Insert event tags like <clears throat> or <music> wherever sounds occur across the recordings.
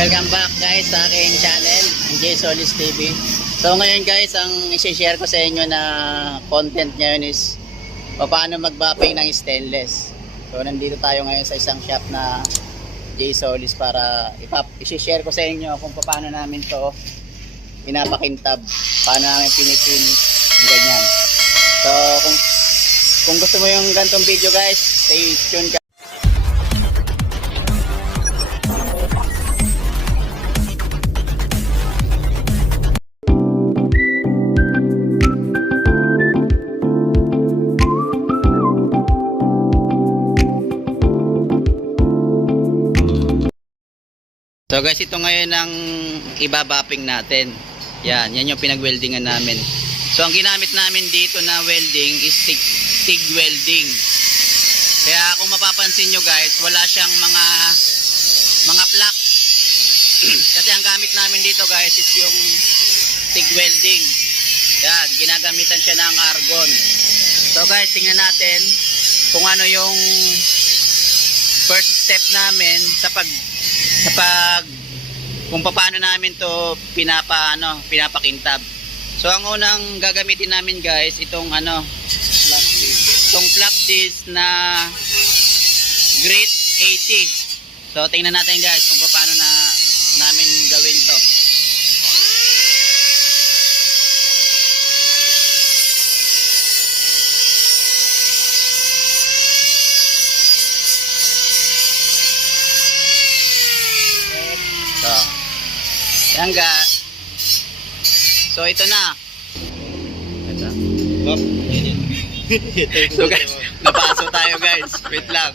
Welcome back guys sa aking channel, J Solis TV. So ngayon guys, ang isi-share ko sa inyo na content ngayon is paano mag-bapping ng stainless. So nandito tayo ngayon sa isang shop na J Solis para isi-share ko sa inyo kung paano namin to pinapakintab, paano namin pinifinish, ganyan. So kung kung gusto mo yung gantong video guys, stay tuned ka. So guys, ito ngayon ang ibabapping natin. Yan, yan yung pinag-weldingan namin. So ang ginamit namin dito na welding is TIG, TIG welding. Kaya kung mapapansin nyo guys, wala siyang mga mga plak. <clears throat> Kasi ang gamit namin dito guys is yung TIG welding. Yan, ginagamitan siya ng argon. So guys, tingnan natin kung ano yung first step namin sa pag sa pag kung paano namin to pinapa ano, pinapakintab. So ang unang gagamitin namin guys, itong ano, itong flap disc na Grit 80. So tingnan natin guys kung paano na namin gawin to. Yan ga. So ito na. Ito. so guys, napaso tayo guys. Wait lang.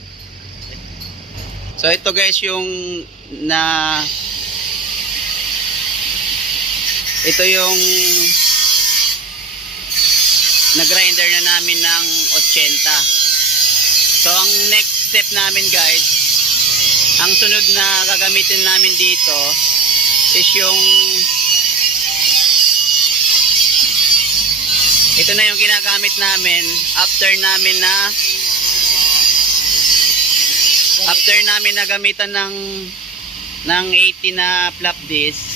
So ito guys yung na ito yung na-grinder na namin ng 80. So ang next step namin guys, ang sunod na gagamitin namin dito is yung ito na yung ginagamit namin after namin na after namin nagamitan ng ng 80 na flap disc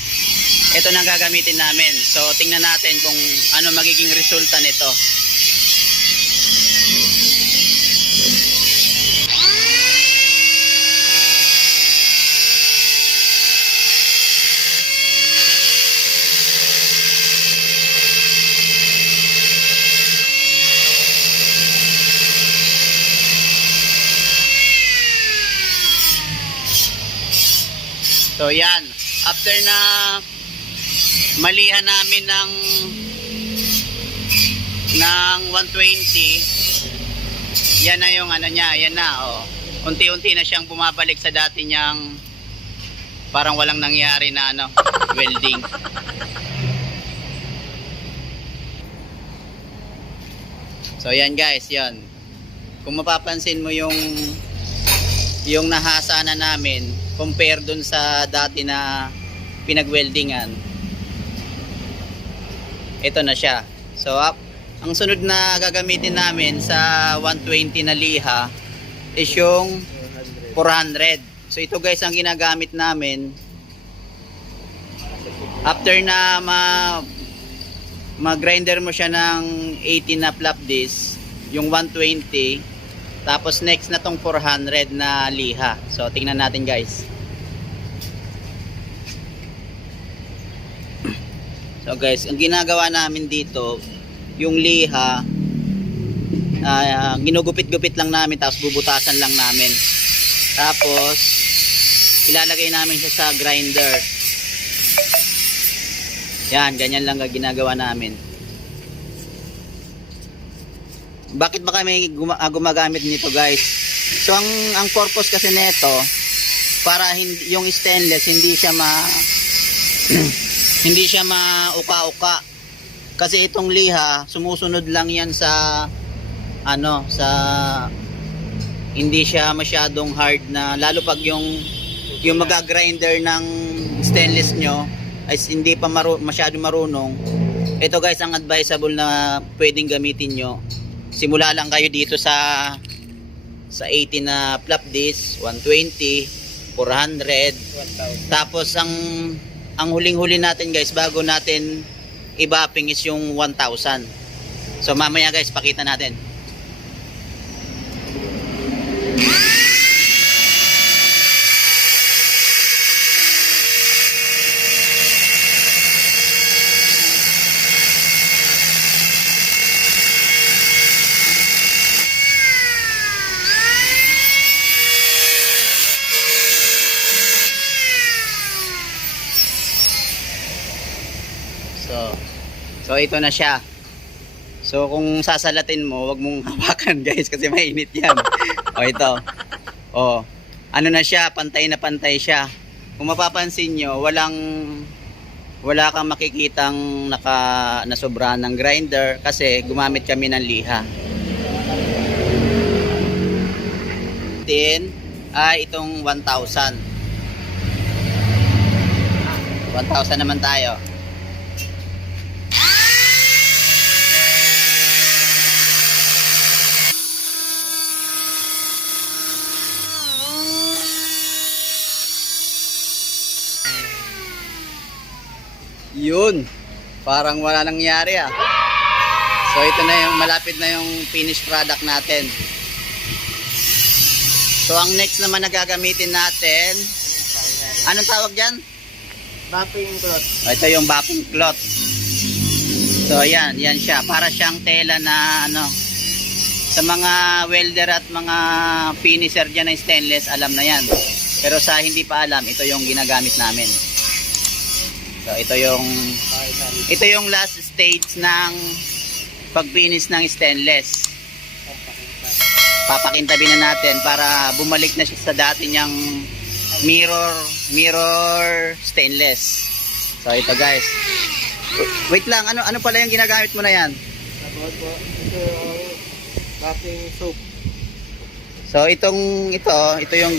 ito na gagamitin namin. So tingnan natin kung ano magiging resulta nito Yan, after na malihan namin ng ng 120, yan na yung ano niya, yan na oh. Unti-unti na siyang bumabalik sa dati niyang parang walang nangyari na ano, <laughs> welding. So yan guys, yan. Kung mapapansin mo yung yung nahasa na namin compare dun sa dati na pinagweldingan ito na siya so up, ang sunod na gagamitin namin sa 120 na liha is yung 400 so ito guys ang ginagamit namin after na ma mag-grinder mo siya ng 80 na flap disc yung 120 tapos next na tong 400 na liha. So tingnan natin guys. So guys, ang ginagawa namin dito, yung liha uh, ginugupit-gupit lang namin tapos bubutasan lang namin. Tapos ilalagay namin siya sa grinder. Yan, ganyan lang ang ginagawa namin. bakit ba kami ah, gumagamit nito guys so ang ang purpose kasi nito para hindi yung stainless hindi siya ma <clears throat> hindi siya mauka-uka kasi itong liha sumusunod lang yan sa ano sa hindi siya masyadong hard na lalo pag yung yung mag-grinder ng stainless nyo ay hindi pa maru- masyadong marunong ito guys ang advisable na pwedeng gamitin nyo simula lang kayo dito sa sa 80 na flap disc, 120, 400. 1,000. Tapos ang ang huling-huli natin guys bago natin i-bapping is yung 1,000. So mamaya guys pakita natin. So, so ito na siya. So kung sasalatin mo, wag mong <laughs> hawakan guys kasi mainit yan. <laughs> o ito. O, ano na siya, pantay na pantay siya. Kung mapapansin nyo, walang wala kang makikitang naka nasobra ng grinder kasi gumamit kami ng liha. Then, ay itong 1,000. 1,000 naman tayo. Yun. Parang wala nangyari ah. So ito na yung malapit na yung finished product natin. So ang next naman na gagamitin natin, anong tawag dyan? Mapping cloth. Oh, ito yung bapping cloth. So yan, yan siya. Para siyang tela na ano, sa mga welder at mga finisher dyan ng stainless, alam na yan. Pero sa hindi pa alam, ito yung ginagamit namin. So ito yung ito yung last stage ng pag-finish ng stainless. Papakintabin na natin para bumalik na siya sa dati niyang mirror mirror stainless. So ito guys. Wait lang, ano ano pala yung ginagamit mo na yan? Ito yung mapping soap. So itong ito, ito yung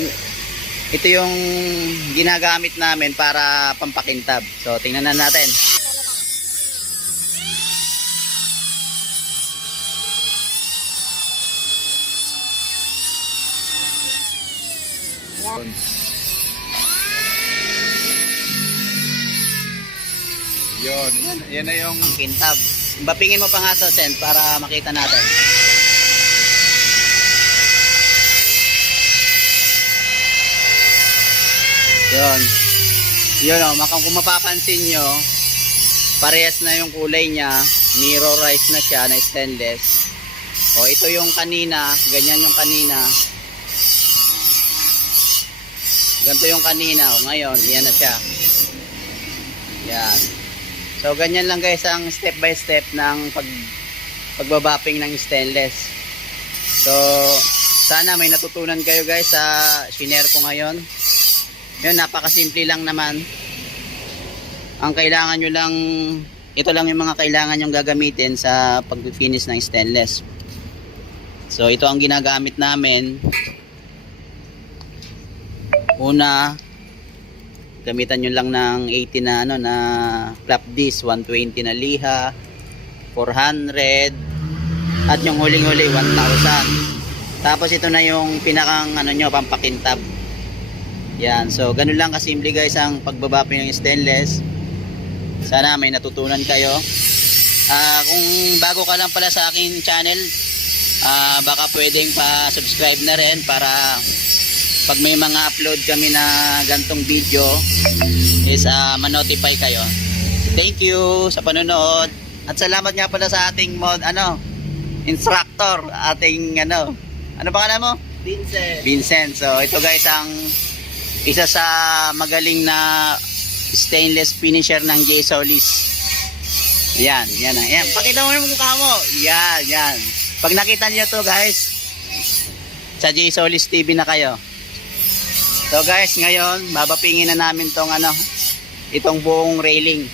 ito yung ginagamit namin para pampakintab. So tingnan na natin. Yun, yan, yan na yung kintab. Bapingin mo pa nga to, Sen, para makita natin. Yun. Yun o, makang kung mapapansin nyo, parehas na yung kulay niya, mirrorized na siya na stainless. O, ito yung kanina, ganyan yung kanina. Ganito yung kanina, o ngayon, iyan na siya. Yan. So, ganyan lang guys ang step by step ng pag pagbabapping ng stainless. So, sana may natutunan kayo guys sa shinare ko ngayon. Yun, napakasimple lang naman. Ang kailangan nyo lang, ito lang yung mga kailangan nyong gagamitin sa pag-finish ng stainless. So, ito ang ginagamit namin. Una, gamitan nyo lang ng 80 na ano na flap disc 120 na liha 400 at yung huling-huli 1,000 tapos ito na yung pinakang ano nyo pampakintab yan so ganun lang kasimple guys ang pagbabapin ng stainless sana may natutunan kayo Ah, kung bago ka lang pala sa akin channel ah, baka pwedeng pa subscribe na rin para pag may mga upload kami na gantong video is uh, ma-notify kayo. Thank you sa panonood. At salamat nga pala sa ating mod ano instructor, ating ano ano pangalan mo? Vincent. Vincent. So ito guys ang isa sa magaling na stainless finisher ng J Solis. Yan, yan. Yan, pakita mo yung mukha mo. Yan, yan. Pag nakita niyo to guys, sa J Solis TV na kayo. So guys, ngayon babapingin na namin tong ano, itong buong railing.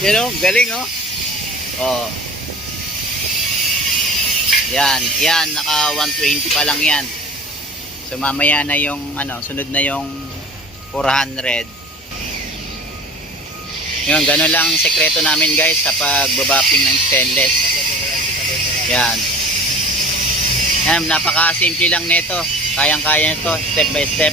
You know, galing oh. Oh. Yan, yan, naka 120 pa lang yan. So mamaya na yung ano, sunod na yung 400. Yun, ganun lang ang sekreto namin guys sa pagbabapping ng stainless. Yan. Yan, napaka-simple lang nito. Kayang-kaya nito, step by step.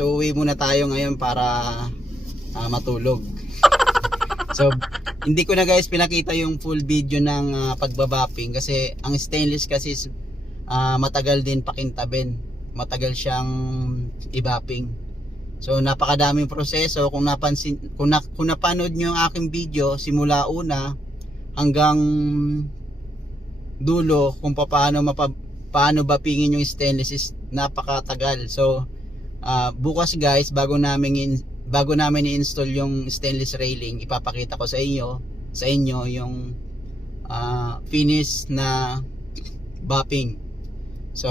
So uuwi muna tayo ngayon para ah, matulog. <laughs> so hindi ko na guys pinakita yung full video ng ah, pagbabapping kasi ang stainless kasi is, ah, matagal din pakintabin. Matagal siyang ibapping. So napakadaming proseso kung napansin kung, na, kung napanood niyo yung aking video simula una hanggang dulo kung paano mapa, paano bapingin yung stainless is napakatagal. So Ah, bukas guys bago namin in, bago namin i-install yung stainless railing ipapakita ko sa inyo sa inyo yung ah, finish na bapping so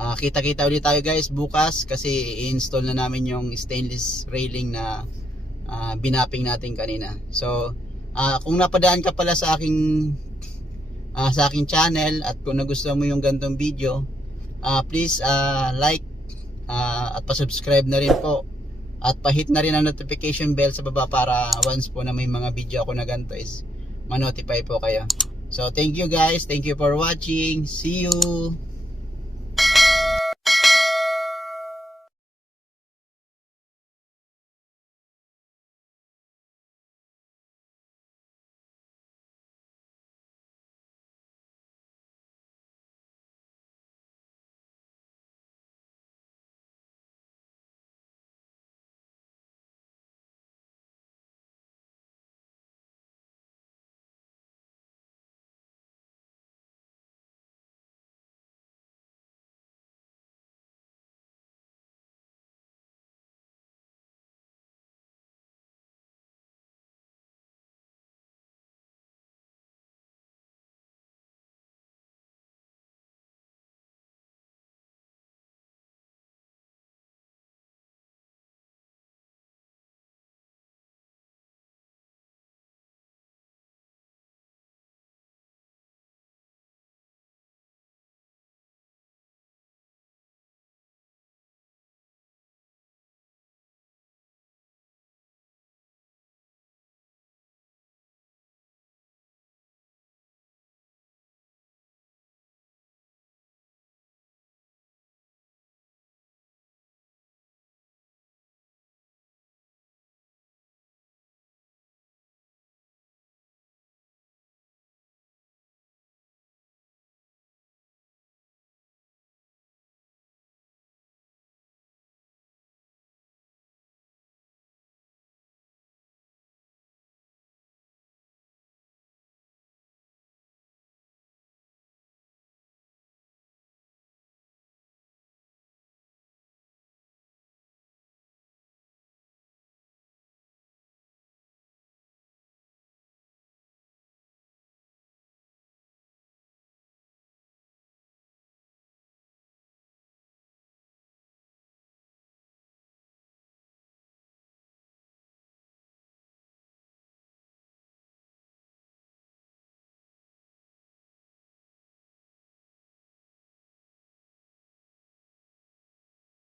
ah, kita-kita ulit tayo guys bukas kasi i-install na namin yung stainless railing na ah, binapping natin kanina. So ah, kung napadaan ka pala sa aking ah, sa aking channel at kung nagustuhan mo yung gantong video ah, please ah, like Ah, at pa-subscribe na rin po at pa-hit na rin ang notification bell sa baba para once po na may mga video ako na ganito is ma-notify po kayo. So thank you guys, thank you for watching. See you.